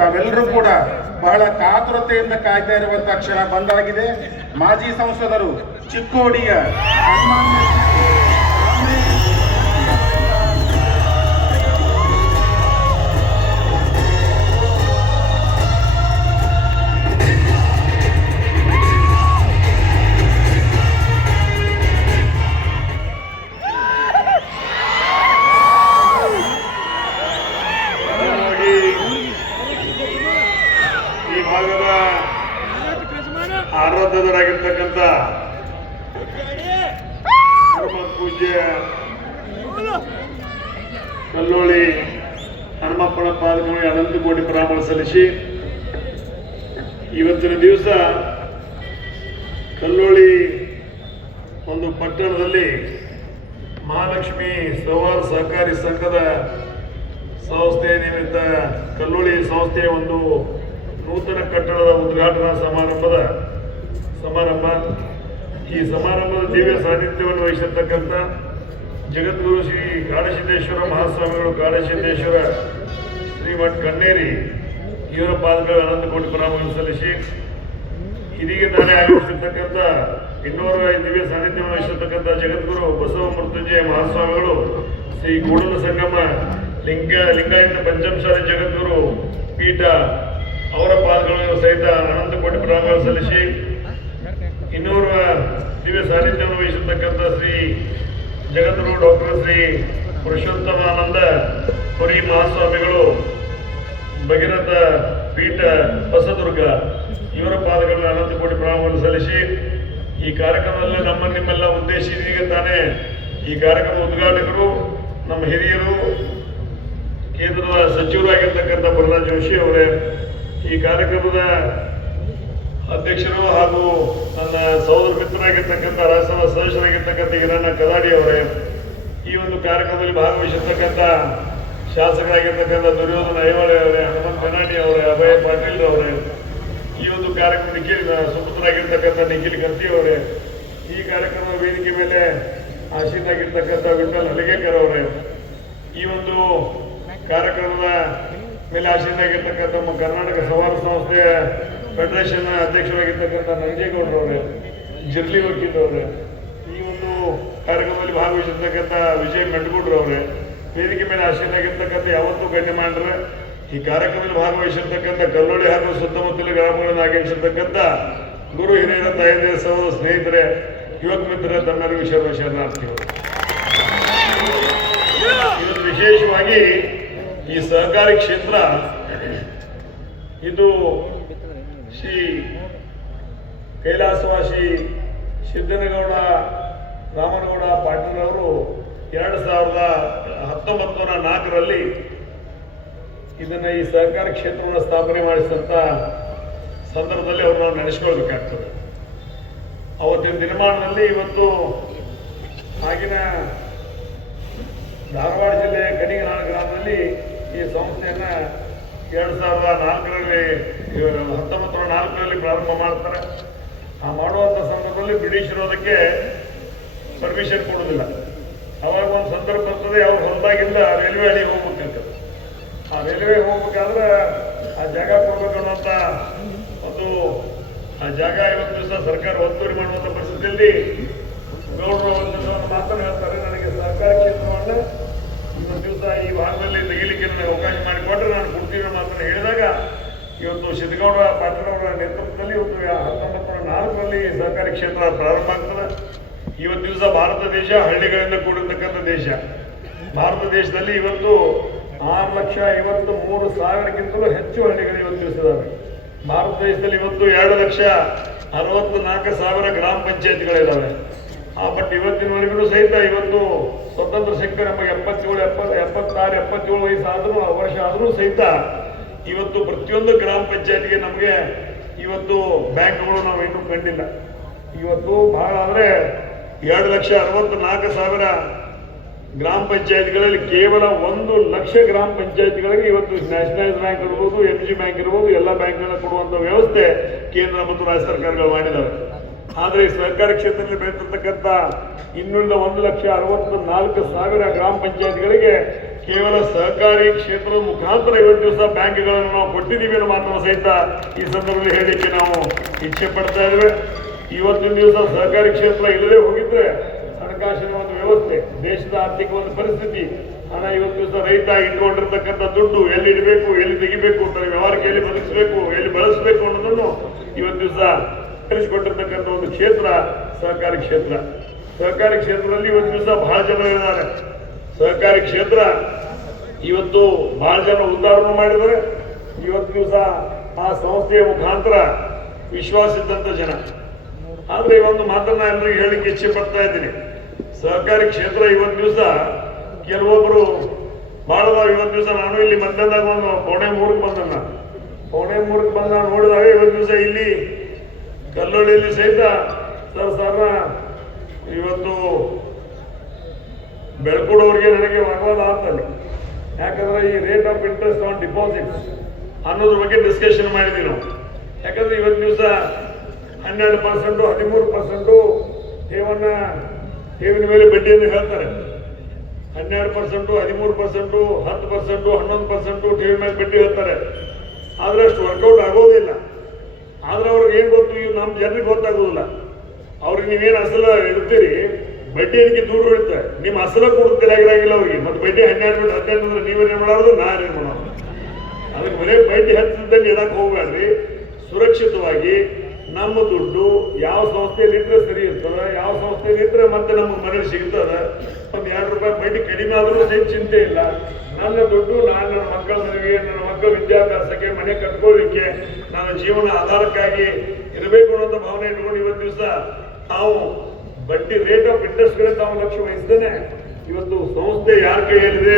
ತಾವೆಲ್ಲರೂ ಕೂಡ ಬಹಳ ಕಾತುರತೆಯಿಂದ ಕಾಯ್ತಾ ಇರುವಂತಹ ಕ್ಷಣ ಬಂದಾಗಿದೆ. ಮಾಜಿ ಸಂಸದರು ಚಿಕ್ಕೋಡಿಯ ಕಲ್ಲೋಳಿ ಹನುಮಪ್ಪಳ ಪಾದಗಳಿಗೆ ಅನಂತ ಕೋಟಿ ಪ್ರಣಾಮ ಸಲ್ಲಿಸಿ ಇವತ್ತಿನ ದಿವಸ ಕಲ್ಲೋಳಿ ಒಂದು ಪಟ್ಟಣದಲ್ಲಿ ಮಹಾಲಕ್ಷ್ಮಿ ಸವಾರ್ ಸಹಕಾರಿ ಸಂಘದ ಸಂಸ್ಥೆ ನಿಮಿತ್ತ ಕಲ್ಲೋಳಿ ಸಂಸ್ಥೆಯ ಒಂದು ನೂತನ ಕಟ್ಟಡದ ಉದ್ಘಾಟನಾ ಸಮಾರಂಭದ ಸಮಾರಂಭ. ಈ ಸಮಾರಂಭದ ದಿವ್ಯ ಸಾನ್ನಿಧ್ಯವನ್ನು ವಹಿಸಿರ್ತಕ್ಕಂಥ ಜಗದ್ಗುರು ಶ್ರೀ ಕಾಡಸಿದ್ದೇಶ್ವರ ಮಹಾಸ್ವಾಮಿಗಳು ಕಾಡಸಿದ್ದೇಶ್ವರ ಶ್ರೀಮಠ್ ಕಣ್ಣೇರಿ, ಇವರ ಪಾದಗಳ ಅನಂತ ಕೋಟಿ ಪ್ರಣಾಮಗಳನ್ನು ಸಲ್ಲಿಸಿ, ಇದೀಗ ತಾನೇ ಆಗಮಿಸಿರ್ತಕ್ಕಂಥ ಇನ್ನೂರ ದಿವ್ಯ ಸಾನ್ನಿಧ್ಯ ವಹಿಸಿರ್ತಕ್ಕಂಥ ಜಗದ್ಗುರು ಬಸವ ಮೃತ್ಯುಂಜಯ ಮಹಾಸ್ವಾಮಿಗಳು, ಶ್ರೀ ಕೂಡಲ ಸಂಗಮ, ಲಿಂಗ, ಲಿಂಗಾಯತ ಪಂಚಮಶಾಲಿ ಜಗದ್ಗುರು ಪೀಠ, ಅವರ ಪಾದಗಳನ್ನು ಸಹಿತ ಅನಂತ ಕೋಟಿ ಪ್ರಣಾಮಗಳನ್ನು ಸಲ್ಲಿಸಿ, ಇನ್ನೂರ ದಿವ್ಯ ಸಾನ್ನಿಧ್ಯವನ್ನು ವಹಿಸಿರ್ತಕ್ಕಂಥ ಶ್ರೀ ಜಗದ್ಗುರು ಡಾಕ್ಟರ್ ಶ್ರೀ ಪುರುಷೋತ್ತಮಾನಂದ ಪುರಿ ಮಹಾಸ್ವಾಮಿಗಳು, ಭಗೀರಥ ಪೀಠ ಹೊಸದುರ್ಗ ಇವರ ಪಾದಗಳನ್ನು ಅನಂತ ಕೋಟಿ ಪ್ರಣಾಮವನ್ನು ಸಲ್ಲಿಸಿ, ಈ ಕಾರ್ಯಕ್ರಮದಲ್ಲಿ ನಮ್ಮ ನಿಮ್ಮೆಲ್ಲ ಉದ್ದೇಶ ತಾನೇ. ಈ ಕಾರ್ಯಕ್ರಮ ಉದ್ಘಾಟಕರು, ನಮ್ಮ ಹಿರಿಯರು, ಕೇಂದ್ರದ ಸಚಿವರಾಗಿರ್ತಕ್ಕಂಥ ಪ್ರಹ್ಲಾದ್ ಜೋಶಿ ಅವರೇ, ಈ ಕಾರ್ಯಕ್ರಮದ ಅಧ್ಯಕ್ಷರು ಹಾಗೂ ನನ್ನ ಸಹೋದರ ಮಿತ್ರರಾಗಿರ್ತಕ್ಕಂಥ ರಾಜ್ಯಸಭಾ ಸದಸ್ಯರಾಗಿರ್ತಕ್ಕಂಥ ಹಿರಣ್ಣ ಕದಾಡಿ ಅವರೇ, ಈ ಒಂದು ಕಾರ್ಯಕ್ರಮದಲ್ಲಿ ಭಾಗವಹಿಸಿರ್ತಕ್ಕಂಥ ಶಾಸಕರಾಗಿರ್ತಕ್ಕಂಥ ದುರ್ಯೋಧನ ಐಹೊಳೆ ಅವರೇ, ಹನುಮಂತ ಕನಾಡಿ ಅವರೇ, ಅಭಯ ಪಾಟೀಲ್ ಅವರೇ, ಈ ಒಂದು ಕಾರ್ಯಕ್ರಮ ನಿಖಿಲ್ ಸುಪುತ್ರರಾಗಿರ್ತಕ್ಕಂಥ ನಿಖಿಲ್ ಗಂಧಿ ಅವರೇ, ಈ ಕಾರ್ಯಕ್ರಮ ವೇದಿಕೆ ಮೇಲೆ ಆಶೀನಾಗಿರ್ತಕ್ಕಂಥ ವಿಠಲ್ ಹಲಿಗೇಕರ್ ಅವರೇ, ಈ ಒಂದು ಕಾರ್ಯಕ್ರಮದ ಮೇಲೆ ಆಶೀನಾಗಿರ್ತಕ್ಕಂಥ ನಮ್ಮ ಕರ್ನಾಟಕ ಸವಾರ ಸಂಸ್ಥೆಯ ಫೆಡರೇಷನ್ ಅಧ್ಯಕ್ಷರಾಗಿರ್ತಕ್ಕಂಥ ನಂಜೇಗೌಡರವ್ರೆ ಜಿರ್ಲಿ ವಕೀಲ್ ಅವರೇ, ಈ ಒಂದು ಕಾರ್ಯಕ್ರಮದಲ್ಲಿ ಭಾಗವಹಿಸಿರ್ತಕ್ಕಂಥ ವಿಜಯ್ ಮೆಂಡ್ಗೂಡ್ರವ್ರೆ ವೇದಿಕೆ ಮೇಲೆ ಆಶೀನಾಗಿರ್ತಕ್ಕಂಥ ಯಾವತ್ತೂ ಗಣ್ಯಮಾನ್ರೆ, ಈ ಕಾರ್ಯಕ್ರಮದಲ್ಲಿ ಭಾಗವಹಿಸಿರ್ತಕ್ಕಂಥ ಕಲ್ಲೋಳಿ ಹಾಗೂ ಸುತ್ತಮುತ್ತಲಿನ ಗ್ರಾಮಗಳನ್ನು ಆಗಮಿಸಿರ್ತಕ್ಕಂಥ ಗುರು ಹಿರಿಯರ ತಾಯಂದಿರ ಸಹೋದರ ಸ್ನೇಹಿತರೆ, ಯುವಕ ಮಿತ್ರರ, ತಮ್ಮೆಲ್ಲರಿಗೂ ವಿಷಯ ಶರಣಾರ್ಥಿಗಳು ವಿಶೇಷವಾಗಿ ಈ ಸಹಕಾರಿ ಕ್ಷೇತ್ರ, ಇದು ಶ್ರೀ ಕೈಲಾಸವಾಸಿ ಸಿದ್ದನಗೌಡ ರಾಮನಗೌಡ ಪಾಟೀಲ್ರವರು ಎರಡು ಸಾವಿರದ ಹತ್ತೊಂಬತ್ತು ನೂರ ನಾಲ್ಕರಲ್ಲಿ ಇದನ್ನ ಈ ಸಹಕಾರ ಕ್ಷೇತ್ರವನ್ನು ಸ್ಥಾಪನೆ ಮಾಡಿಸಿದಂಥ ಸಂದರ್ಭದಲ್ಲಿ ಅವ್ರು ನಾವು ನೆನೆಸ್ಕೊಳ್ಬೇಕಾಗ್ತದೆ ಅವತ್ತಿನ ದಿನಮಾನದಲ್ಲಿ ಇವತ್ತು ಆಗಿನ ಧಾರವಾಡ ಜಿಲ್ಲೆಯ ಗಣಿಗನಾಳ ಗ್ರಾಮದಲ್ಲಿ ಈ ಸಂಸ್ಥೆಯನ್ನ ಎರಡು ಸಾವಿರದ ನಾಲ್ಕರಲ್ಲಿ ಹತ್ತೊಂಬತ್ತು ನೂರ ನಾಲ್ಕರಲ್ಲಿ ಪ್ರಾರಂಭ ಮಾಡ್ತಾರೆ. ಆ ಮಾಡುವಂಥ ಸಂದರ್ಭದಲ್ಲಿ ಬ್ರಿಟಿಷರು ಅದಕ್ಕೆ ಪರ್ಮಿಷನ್ ಕೊಡೋದಿಲ್ಲ ಅವಾಗ ಒಂದು ಸಂದರ್ಭ ಬರ್ತದೆ ಅವ್ರು ಹೊರದಾಗಿಂದ ರೈಲ್ವೆ ಹಳಿ ಹೋಗ್ಬೇಕಂತ ಆ ರೈಲ್ವೆ ಹೋಗ್ಬೇಕಾದ್ರೆ ಆ ಜಾಗ ಕೊಡ್ಬೇಕು ಅನ್ನೋಂಥ ಒಂದು, ಆ ಜಾಗ ಇವತ್ತು ದಿವಸ ಸರ್ಕಾರ ಒತ್ತುವರಿ ಮಾಡುವಂಥ ಪರಿಸ್ಥಿತಿಯಲ್ಲಿ ಗೌರವ ಮಾತನ್ನು ಹೇಳ್ತಾರೆ, ನನಗೆ ಸಹಕಾರ ಕ್ಷೇತ್ರವನ್ನು ಇವತ್ತು ದಿವಸ ಈ ಭಾಗದಲ್ಲಿ ತೆಗಿಲಿಕ್ಕೆ ನನಗೆ ಅವಕಾಶ ಮಾಡಿಕೊಟ್ರೆ ನಾನು ಕೊಡ್ತೀನಿ ಅನ್ನೋ ಮಾತನ್ನು ಹೇಳಿದಾಗ ಇವತ್ತು ಸಿದ್ದಗೌಡ ಪಾಟೀಲ್ ಅವರ ನೇತೃತ್ವದಲ್ಲಿ ಇವತ್ತು ಹತ್ತೊಂಬತ್ತು ನಾಲ್ಕರಲ್ಲಿ ಸಹಕಾರಿ ಕ್ಷೇತ್ರ ಪ್ರಾರಂಭ ಆಗ್ತದೆ. ಇವತ್ತು ದಿವಸ ಭಾರತ ದೇಶ ಹಳ್ಳಿಗಳಿಂದ ಕೂಡಿರ್ತಕ್ಕಂಥ ದೇಶ. ಭಾರತ ದೇಶದಲ್ಲಿ ಇವತ್ತು ಆರು ಲಕ್ಷ ಐವತ್ತು ಮೂರು ಸಾವಿರಕ್ಕಿಂತಲೂ ಹೆಚ್ಚು ಹಳ್ಳಿಗಳು ಇವತ್ತು ದಿವಸ ಇದಾವೆ ಭಾರತ ದೇಶದಲ್ಲಿ ಇವತ್ತು ಎರಡು ಲಕ್ಷ ಅರವತ್ತು ನಾಲ್ಕು ಸಾವಿರ ಗ್ರಾಮ ಪಂಚಾಯತ್ಗಳಿದ್ದಾವೆ. ಆ ಬಟ್ ಇವತ್ತಿನವರೆಗೂ ಸಹಿತ ಇವತ್ತು ಸ್ವತಂತ್ರ ಸಿಕ್ಕ ನಮಗೆ ಎಪ್ಪತ್ತೇಳು, ಎಪ್ಪತ್ತು, ಎಪ್ಪತ್ತಾರು, ಎಪ್ಪತ್ತೇಳು ವಯಸ್ಸಾದರೂ ವರ್ಷ ಆದರೂ ಸಹಿತ ಇವತ್ತು ಪ್ರತಿಯೊಂದು ಗ್ರಾಮ ಪಂಚಾಯತ್ಗೆ ನಮಗೆ ಇವತ್ತು ಬ್ಯಾಂಕ್ಗಳು ನಾವು ಇನ್ನೂ ಕಂಡಿಲ್ಲ. ಇವತ್ತು ಬಹಳ ಅಂದರೆ ಎರಡು ಲಕ್ಷ ಅರವತ್ತು ನಾಲ್ಕು ಸಾವಿರ ಗ್ರಾಮ ಪಂಚಾಯತ್ಗಳಲ್ಲಿ ಕೇವಲ ಒಂದು ಲಕ್ಷ ಗ್ರಾಮ ಪಂಚಾಯತ್ಗಳಿಗೆ ಇವತ್ತು ನ್ಯಾಷನಲೈಸ್ ಬ್ಯಾಂಕ್ ಇರ್ಬೋದು, ಎಂ ಜಿ ಬ್ಯಾಂಕ್ ಇರ್ಬೋದು, ಎಲ್ಲ ಬ್ಯಾಂಕ್ಗಳನ್ನ ಕೊಡುವಂಥ ವ್ಯವಸ್ಥೆ ಕೇಂದ್ರ ಮತ್ತು ರಾಜ್ಯ ಸರ್ಕಾರಗಳು ಮಾಡಿದ್ದಾವೆ ಆದರೆ ಸರ್ಕಾರಿ ಕ್ಷೇತ್ರದಲ್ಲಿ ಬೆಳೆದಿರ್ತಕ್ಕಂಥ ಇನ್ನುಳಿದ ಒಂದು ಲಕ್ಷ ಅರವತ್ತು ನಾಲ್ಕು ಸಾವಿರ ಗ್ರಾಮ ಪಂಚಾಯತ್ಗಳಿಗೆ ಕೇವಲ ಸಹಕಾರಿ ಕ್ಷೇತ್ರದ ಮುಖಾಂತರ ಇವತ್ತು ದಿವಸ ಬ್ಯಾಂಕ್ಗಳನ್ನು ನಾವು ಕೊಟ್ಟಿದ್ದೀವಿ ಅನ್ನೋ ಮಾತನ್ನು ಸಹಿತ ಈ ಸಂದರ್ಭದಲ್ಲಿ ಹೇಳಲಿಕ್ಕೆ ನಾವು ಇಚ್ಛೆ ಪಡ್ತಾ ಇದ್ದೇವೆ. ಇವತ್ತಿನ ದಿವಸ ಸಹಕಾರಿ ಕ್ಷೇತ್ರ ಇಲ್ಲದೆ ಹೋಗಿದ್ರೆ ಹಣಕಾಸಿನ ಒಂದು ವ್ಯವಸ್ಥೆ, ದೇಶದ ಆರ್ಥಿಕ ಒಂದು ಪರಿಸ್ಥಿತಿ, ಹಣ ಇವತ್ತು ದಿವಸ ರೈತ ಇಟ್ಕೊಂಡಿರ್ತಕ್ಕಂಥ ದುಡ್ಡು ಎಲ್ಲಿ ಇಡಬೇಕು, ಎಲ್ಲಿ ತೆಗಿಬೇಕು ತನ್ನ ವ್ಯವಹಾರಕ್ಕೆ ಎಲ್ಲಿ ಬದುಕಿಸಬೇಕು, ಎಲ್ಲಿ ಬಳಸಬೇಕು ಅನ್ನೋದನ್ನು ಇವತ್ತು ದಿವಸ ಕಲಿಸಿಕೊಟ್ಟಿರ್ತಕ್ಕಂಥ ಒಂದು ಕ್ಷೇತ್ರ ಸಹಕಾರಿ ಕ್ಷೇತ್ರ. ಸಹಕಾರಿ ಕ್ಷೇತ್ರದಲ್ಲಿ ಇವತ್ತು ದಿವಸ ಬಹಳ ಜನ ಇದ್ದಾರೆ. ಸಹಕಾರಿ ಕ್ಷೇತ್ರ ಇವತ್ತು ಬಹಳ ಜನ ಉದ್ಧಾರಣೆ ಮಾಡಿದರೆ ಇವತ್ತು ದಿವಸ ಆ ಸಂಸ್ಥೆಯ ಮುಖಾಂತರ ವಿಶ್ವಾಸ ಇದ್ದಂಥ ಜನ. ಆದರೆ ಇವೊಂದು ಒಂದು ಮಾತನ್ನ ಎಲ್ಲರಿಗೂ ಹೇಳಲಿಕ್ಕೆ ಇಚ್ಛೆ ಪಡ್ತಾ ಇದ್ದೀನಿ. ಸಹಕಾರಿ ಕ್ಷೇತ್ರ ಇವತ್ತು ದಿವಸ ಕೆಲವೊಬ್ಬರು ಬಹಳ ಇವತ್ತು ದಿವಸ ನಾನು ಇಲ್ಲಿ ಮಧ್ಯಾಹ್ನದಾಗ ಒಂದು ಪೌಣೆ ಮೂರಕ್ಕೆ ಬಂದನ್ನ ಪೌಣೆ ಮೂರಕ್ಕೆ ಬಂದ ನೋಡಿದಾಗ ಇವತ್ತು ದಿವಸ ಇಲ್ಲಿ ಕಲ್ಲೋಳಿಯಲ್ಲಿ ಸಹಿತ ಸರ್ ಸರ್ನ ಇವತ್ತು ಬೆಳ್ಕೊಡೋರಿಗೆ ನನಗೆ ವಾಗ್ವಾದ ಆಗ್ತದೆ ಯಾಕಂದ್ರೆ ಈ rate of interest on deposit ಅನ್ನೋದ್ರ ಬಗ್ಗೆ ಡಿಸ್ಕಷನ್ ಮಾಡಿದ್ವಿ ನಾವು. ಯಾಕಂದ್ರೆ ಇವತ್ತು ದಿವಸ ಹನ್ನೆರಡು ಪರ್ಸೆಂಟು ಹದಿಮೂರು ಪರ್ಸೆಂಟು ಠೇವನ್ನ ಠೇವಿನ ಮೇಲೆ ಬಡ್ಡಿಯನ್ನು ಹೇಳ್ತಾರೆ. ಹನ್ನೆರಡು ಪರ್ಸೆಂಟು ಹದಿಮೂರು ಪರ್ಸೆಂಟು ಹತ್ತು ಪರ್ಸೆಂಟು ಹನ್ನೊಂದು ಪರ್ಸೆಂಟು ಠೇವಣಿ ಮೇಲೆ ಬಡ್ಡಿ ಹೇಳ್ತಾರೆ. ಆದರೆ ಅಷ್ಟು ವರ್ಕೌಟ್ ಆಗೋದಿಲ್ಲ. ಆದ್ರೆ ಅವ್ರಿಗೆ ಏನು ಗೊತ್ತು? ಇವು ನಮ್ಮ ಜನರಿಗೆ ಗೊತ್ತಾಗೋದಿಲ್ಲ. ಅವ್ರಿಗೆ ನೀವೇನು ಅಸಲ ಇಡ್ತೀರಿ? ಬಡ್ಡಿ ಏನಕ್ಕೆ ದೂರ ಉಳಿತೆ ನಿಮ್ಮ ಅಸಲ ಕೊಡ್ತಿಲ್ಲ ಆಗಿರಾಗಿಲ್ಲ ಅವ್ರಿಗೆ. ಮತ್ತೆ ಬಡ್ಡಿ ಹನ್ನೆರಡು ಬಿಟ್ಟು ಹದಿನೆಂಟು ಅಂದ್ರೆ ನೀವೇನೇನು ಮಾಡೋದು? ಏನು ಮಾಡೋದು? ಅದಕ್ಕೆ ಬರೀ ಬಡ್ಡಿ ಹತ್ತಿದ್ದಲ್ಲಿ ಇಡಕ್ಕೆ ಹೋಗ್ಬೇಡ್ರಿ. ಸುರಕ್ಷಿತವಾಗಿ ನಮ್ಮ ದುಡ್ಡು ಯಾವ ಸಂಸ್ಥೆಯಲ್ಲಿ ಇಟ್ಟರೆ ಸರಿ ಇರ್ತದೆ, ಯಾವ ಸಂಸ್ಥೆಯಲ್ಲಿ ಇಟ್ಟರೆ ಮತ್ತೆ ನಮಗೆ ಮನೆ ಸಿಗ್ತದೆ? ಒಂದು ಎರಡು ರೂಪಾಯಿ ಬಡ್ಡಿ ಕಡಿಮೆ ಆದರೂ ಸೇಮ್ ಚಿಂತೆ ಇಲ್ಲ. ನನ್ನ ದುಡ್ಡು ನಾನು ನನ್ನ ಮಕ್ಕಳ ಮನೆಗೆ, ನನ್ನ ಮಕ್ಕಳ ವಿದ್ಯಾಭ್ಯಾಸಕ್ಕೆ, ಮನೆ ಕಟ್ಕೊಳ್ಳಿಕ್ಕೆ ನನ್ನ ಜೀವನ ಆಧಾರಕ್ಕಾಗಿ ಇರಬೇಕು ಅನ್ನೋ ಭಾವನೆ ಇಟ್ಕೊಂಡು ಇವತ್ತು ದಿವಸ ತಾವು ಬಡ್ಡಿ ರೇಟ್ ಆಫ್ ಇಂಟ್ರೆಸ್ಟ್ ತಾವು ಲಕ್ಷ್ಯ ವಹಿಸ್ತೇನೆ ಇವತ್ತು ಸಂಸ್ಥೆ ಯಾರ ಕೈಯಲ್ಲಿದೆ?